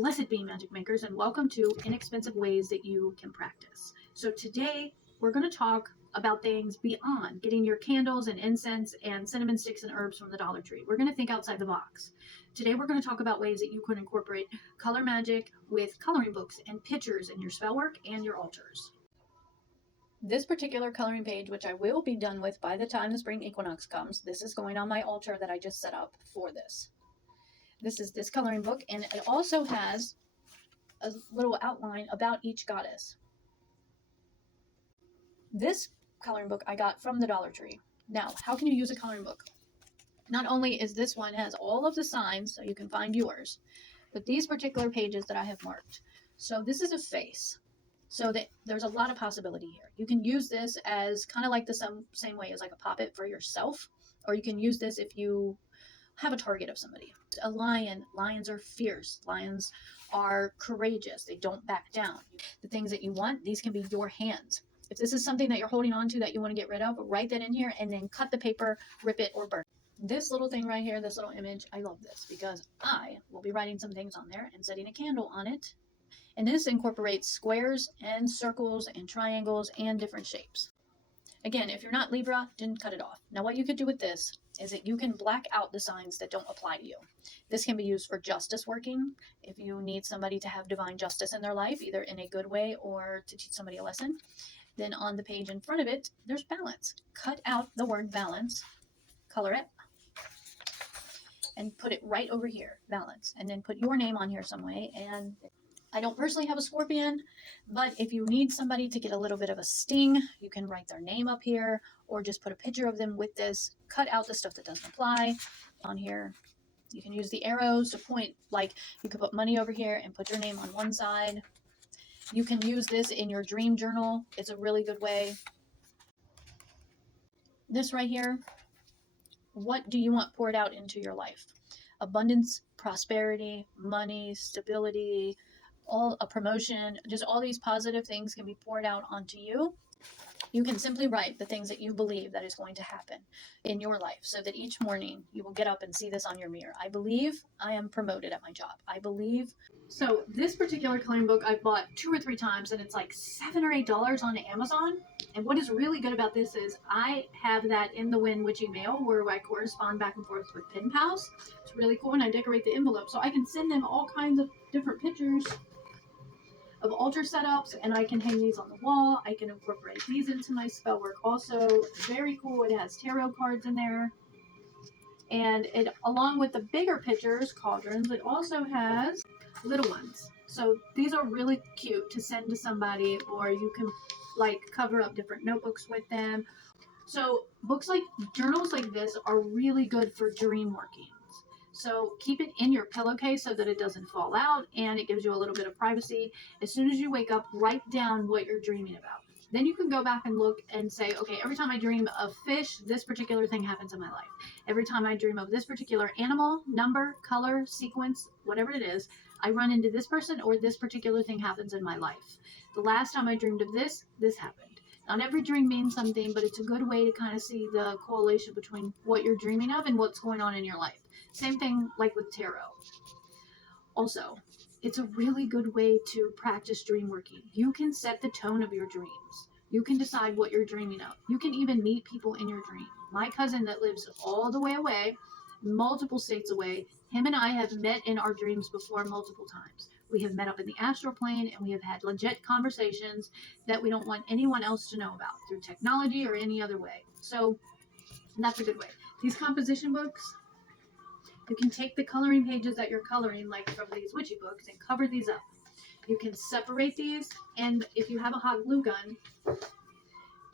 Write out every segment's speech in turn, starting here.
Blessed be magic makers, and welcome to inexpensive ways that you can practice. So today we're going to talk about things beyond getting your candles and incense and cinnamon sticks and herbs from the Dollar Tree. We're going to think outside the box. Today we're going to talk about ways that you can incorporate color magic with coloring books and pictures in your spell work and your altars. This particular coloring page, which I will be done with by the time the spring equinox comes, this is going on my altar that I just set up for this. This is this coloring book, and it also has a little outline about each goddess. This coloring book I got from the Dollar Tree. Now, how can you use a coloring book? Not only is this one has all of the signs, so you can find yours, but these particular pages that I have marked. So this is a face. So that there's a lot of possibility here. You can use this as kind of like the same way as like a poppet for yourself, or you can use this if you have a target of somebody. A lion. Lions are fierce. Lions are courageous. They don't back down. The things that you want, these can be your hands. If this is something that you're holding on to that you want to get rid of, write that in here and then cut the paper, rip it, or burn it. This little thing right here, this little image, I love this because I will be writing some things on there and setting a candle on it. And this incorporates squares and circles and triangles and different shapes. Again, if you're not Libra, then cut it off. Now what you could do with this is that you can black out the signs that don't apply to you. This can be used for justice working. If you need somebody to have divine justice in their life, either in a good way or to teach somebody a lesson, then on the page in front of it, there's balance. Cut out the word balance, color it, and put it right over here, balance. And then put your name on here some way. And I don't personally have a scorpion, but if you need somebody to get a little bit of a sting, you can write their name up here or just put a picture of them with this. Cut out the stuff that doesn't apply on here. You can use the arrows to point, like you could put money over here and put your name on one side. You can use this in your dream journal. It's a really good way. This right here, what do you want poured out into your life? Abundance, prosperity, money, stability, a promotion, just all these positive things can be poured out onto you. You can simply write the things that you believe that is going to happen in your life so that each morning you will get up and see this on your mirror. I believe I am promoted at my job. I believe. So this particular coloring book I've bought 2 or 3 times, and it's like $7 or $8 on Amazon. And what is really good about this is I have that in the Win Witchy mail where I correspond back and forth with pen pals. It's really cool, and I decorate the envelope so I can send them all kinds of different pictures of altar setups, and I can hang these on the wall. I can incorporate these into my spell work also. Very cool. It has tarot cards in there, and it, along with the bigger pictures, cauldrons, it also has little ones. So these are really cute to send to somebody, or you can like cover up different notebooks with them. So books like journals like this are really good for dream working. So keep it in your pillowcase so that it doesn't fall out, and it gives you a little bit of privacy. As soon as you wake up, write down what you're dreaming about. Then you can go back and look and say, okay, every time I dream of fish, this particular thing happens in my life. Every time I dream of this particular animal, number, color, sequence, whatever it is, I run into this person or this particular thing happens in my life. The last time I dreamed of this, this happened. Not every dream means something, but it's a good way to kind of see the correlation between what you're dreaming of and what's going on in your life. Same thing like with tarot. Also, it's a really good way to practice dream working. You can set the tone of your dreams. You can decide what you're dreaming of. You can even meet people in your dream. My cousin that lives all the way away, multiple states away, him and I have met in our dreams before multiple times. We have met up in the astral plane, and we have had legit conversations that we don't want anyone else to know about through technology or any other way. So that's a good way. These composition books, you can take the coloring pages that you're coloring, like from these witchy books, and cover these up. You can separate these, and if you have a hot glue gun,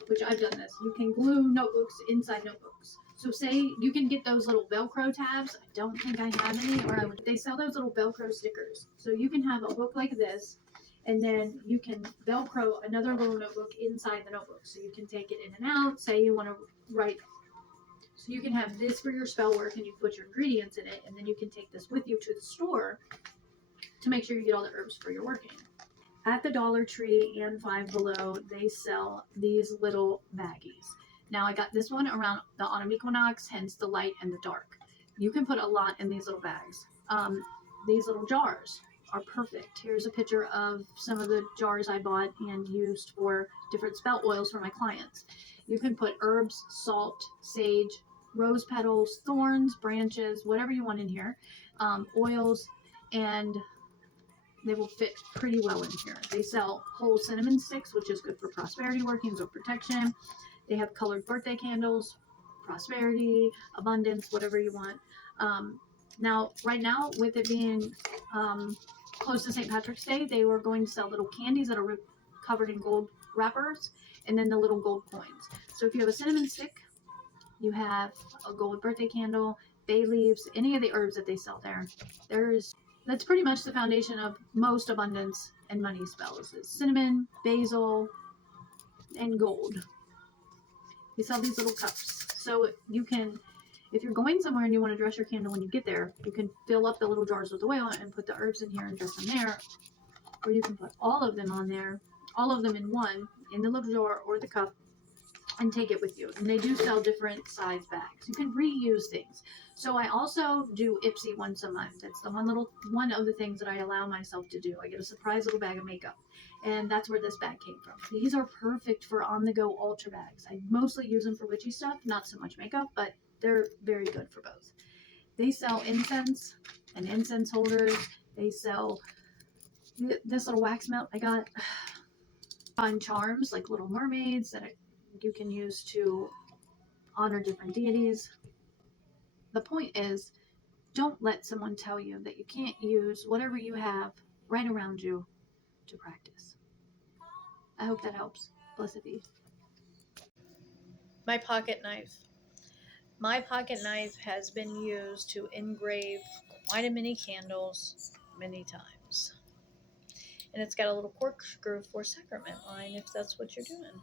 which I've done this, you can glue notebooks inside notebooks. So say you can get those little Velcro tabs. I don't think I have any, or they sell those little Velcro stickers. So you can have a book like this, and then you can Velcro another little notebook inside the notebook. So you can take it in and out. Say you want to write. So you can have this for your spell work, and you put your ingredients in it, and then you can take this with you to the store to make sure you get all the herbs for your working. At the Dollar Tree and Five Below, they sell these little baggies. Now I got this one around the autumn equinox, hence the light and the dark. You can put a lot in these little bags. These little jars. are perfect. Here's a picture of some of the jars I bought and used for different spell oils for my clients. You can put herbs, salt, sage, rose petals, thorns, branches, whatever you want in here, oils, and they will fit pretty well in here. They sell whole cinnamon sticks, which is good for prosperity workings or protection. They have colored birthday candles, prosperity, abundance, whatever you want. Now, right now, with it being close to St. Patrick's Day, they were going to sell little candies that are covered in gold wrappers and then the little gold coins. So if you have a cinnamon stick, you have a gold birthday candle, bay leaves, any of the herbs that they sell there. That's pretty much the foundation of most abundance and money spells is cinnamon, basil, and gold. They sell these little cups. So you can, if you're going somewhere and you want to dress your candle when you get there, you can fill up the little jars with oil and put the herbs in here and dress them there. Or you can put all of them on there, all of them in one, in the little jar or the cup, and take it with you. And they do sell different size bags. You can reuse things. So I also do Ipsy once a month. It's the one of the things that I allow myself to do. I get a surprise little bag of makeup. And that's where this bag came from. These are perfect for on-the-go ultra bags. I mostly use them for witchy stuff, not so much makeup, but they're very good for both. They sell incense and incense holders. They sell this little wax melt I got on charms, like little mermaids that you can use to honor different deities. The point is, don't let someone tell you that you can't use whatever you have right around you to practice. I hope that helps. Blessed be. My pocket knife. My pocket knife has been used to engrave quite a many candles many times. And it's got a little corkscrew for sacrament line if that's what you're doing.